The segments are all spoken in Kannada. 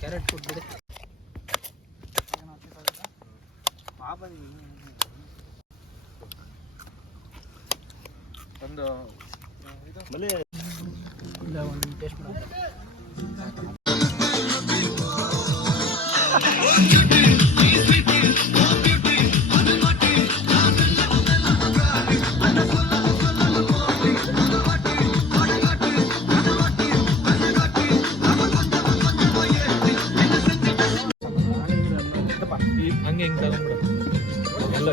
ಕ್ಯಾರೆಟ್ ಕೊಟ್ಬಿಡಿ. ಒಂದು ಟೇಸ್ಟ್ ಹಂಗೆ ಹಿಂಗೆ ತಗೊಂಡ್ಬಿಡು ಎಲ್ಲ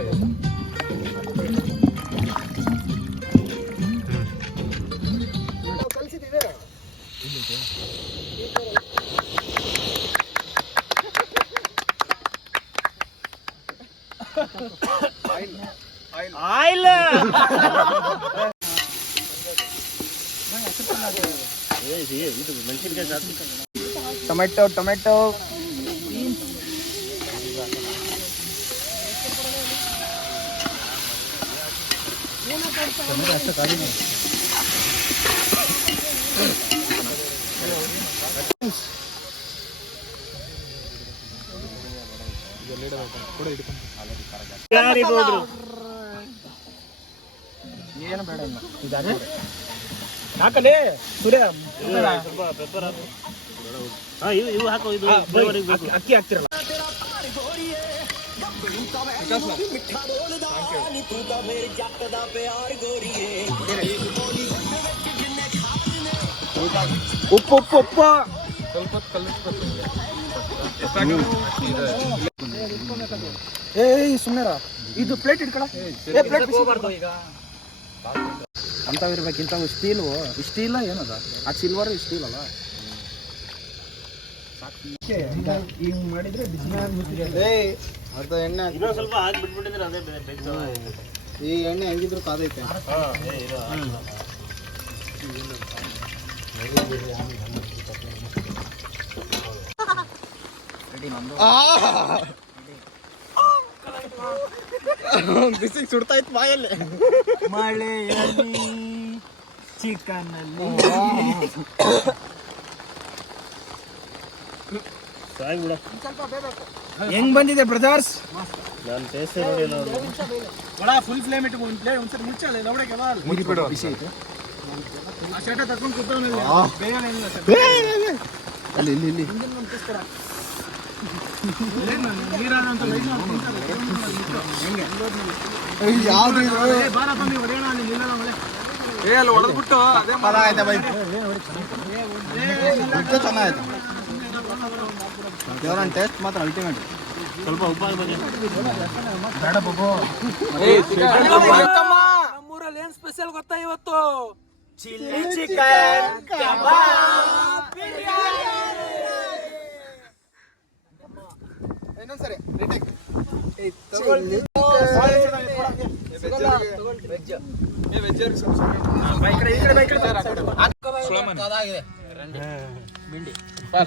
ಕಲಿಸಿದ್ದೀವಿ. ಆಯಿಲ್ ಟೊಮೆಟೊ ಟೊಮೆಟೊ ಅಷ್ಟು ಕಡಿಮೆ. ಏನು ಬೇಡ ಇಲ್ಲ ಹಾಕಲೇ ಸೂರ್ಯ ಪೆಪ್ಪರ್ ಇವು ಹಾಕೋ. ಇದು ಅಕ್ಕಿ ಹಾಕ್ತಿರಲ್ಲ. ಉಪ್ಪು ಉಪ್ಪು ಉಪ್ಪು ಸ್ವಲ್ಪ ಸುಮ್ಮನೆ ಇದು ಪ್ಲೇಟ್ ಇಟ್ಕೊಳ. ಅಂಥವು ಇರ್ಬೇಕು. ಇಂಥವು ಸ್ಟೀಲ್ ಏನದ ಆ ಸಿಲ್ವರ್ ಸ್ಟೀಲ್ ಅಲ್ಲ. ಹಿಂಗ್ ಮಾಡಿದ್ರೆ ಅರ್ಧ ಎಣ್ಣೆ ಸ್ವಲ್ಪ ಹಾಕಿ ಬಿಟ್ಬಿಟ್ಟಿದ್ರೆ ಅದೇ ಈ ಎಣ್ಣೆ ಹೆಂಗಿದ್ರು ಕಾದೈತೆ. ಬಿಸಿಗೆ ಸುಡ್ತಾ ಇತ್ತು ಬಾಯಲ್ಲಿ. ಮಳೆಯಲ್ಲಿ ಚಿಕನ್ ಅಲ್ಲಿ ಹೆಂಗ್ ಬಂದಿದೆ ಬ್ರದರ್ಸ್? ನಾನು ಟೇಸ್ಟ್ ನೋಡಿಲ್ಲ. ಫುಲ್ ಫ್ಲೇಮ್ ಇಟ್ಟು ಒಂದ್ಸರಿ ಮುಚ್ಚಲ್ಲ ಮುಗಿಬಿಡು. ಬಿಸಿ ಐತೆ ಆ ಶರ್ಟ ತಗೊಂಡು ಕೂತವನಿಲ್ಲ. ಅಲ್ಲಿ ಇಲ್ಲಿ ಇಲ್ಲಿ ಹೊಡೆದ್ಬಿಟ್ಟು ಚೆನ್ನಾಯ್ತು. ದೇವರನ್ ಟೇಸ್ಟ್ ಮಾತ್ರ ಅಲ್ಟಿಮೇಟ್. ಸ್ವಲ್ಪ ಉಪ್ಪ ಬೇಡ ಬಾಬು. ನಮ್ಮೂರಲ್ಲಿ ಏನ್ ಸ್ಪೆಷಲ್ ಗೊತ್ತಾ ಇವತ್ತು? ಚಿಲ್ಲಿ ಚಿಕನ್ ಕಬಾಬ್ ಬಿರಿಯಾನಿ. ಇನ್ನೊಂದ್ಸರಿ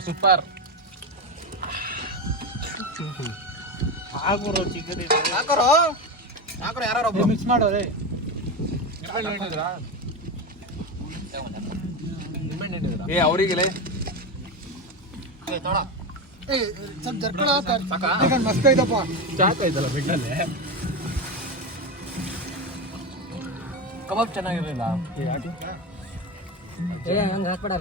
ಸೂಪರ್. ಹಾಕೋರು ಚಿಕನ್ ಹಾಕೋರು ಯಾರು ಮಿಕ್ಸ್ ಮಾಡೋರೆ. ಅವರಿಗೆ ಮಸ್ತ್ ಐತಪ್ಪ. ಚಾಕ್ ಐತಲ್ಲ ಬೆಣ್ಣಲ್ಲೇ. ಕಬಾಬ್ ಚೆನ್ನಾಗಿರಲಿಲ್ಲ. ಹಂಗೆ ಹಾಕ್ಬೇಡ.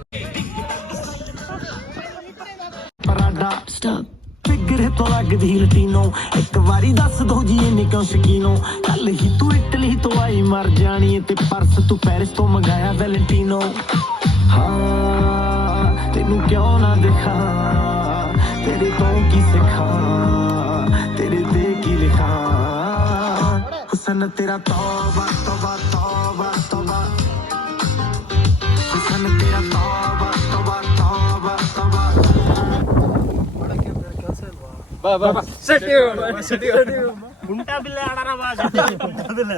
ਫਿਗਰ ਤੋਂ ਲੱਗਦੀ ਲਟੀਨੋ ਇੱਕ ਵਾਰੀ ਦੱਸ ਦੋ ਜੀ ਇਹਨੇ ਕਿਉਂ ਸ਼ਕੀਨੋ ਕੱਲ ਹੀ ਤੂੰ ਇਟਲੀ ਤੋਂ ਆਈ ਮਰ ਜਾਣੀ ਤੇ ਪਰਸ ਤੂੰ ਪੈਰਿਸ ਤੋਂ ਮੰਗਾਇਆ ਵੈਲੈਂਟੀਨੋ ਹਾਂ ਤੈਨੂੰ ਕਿਉਂ ਨਾ ਦਿਖਾ ਤੇਰੇ ਤੋਂ ਕੀ ਸਿੱਖਾਂ ਤੇਰੇ ਤੇ ਕੀ ਲਿਖਾਂ ਹੁਸਨ ਤੇਰਾ ਤੌਬਾ ਤੌਬਾ ਤੌਬਾ ਤੌਬਾ ਹੁਸਨ ਤੇਰਾ ਤੌਬਾ ਤੌਬਾ ਤੌਬਾ ਤੌਬਾ ಬಾ ಬಾ ಸೆಟ್ಟಿ ಗುಂಟಾ ಬಿಲ್ಲೆ ಆಡಾರ ಬಾ ಸೆಟ್ಟಿ ಗುಂಟಾ ಬಿಲ್ಲೆ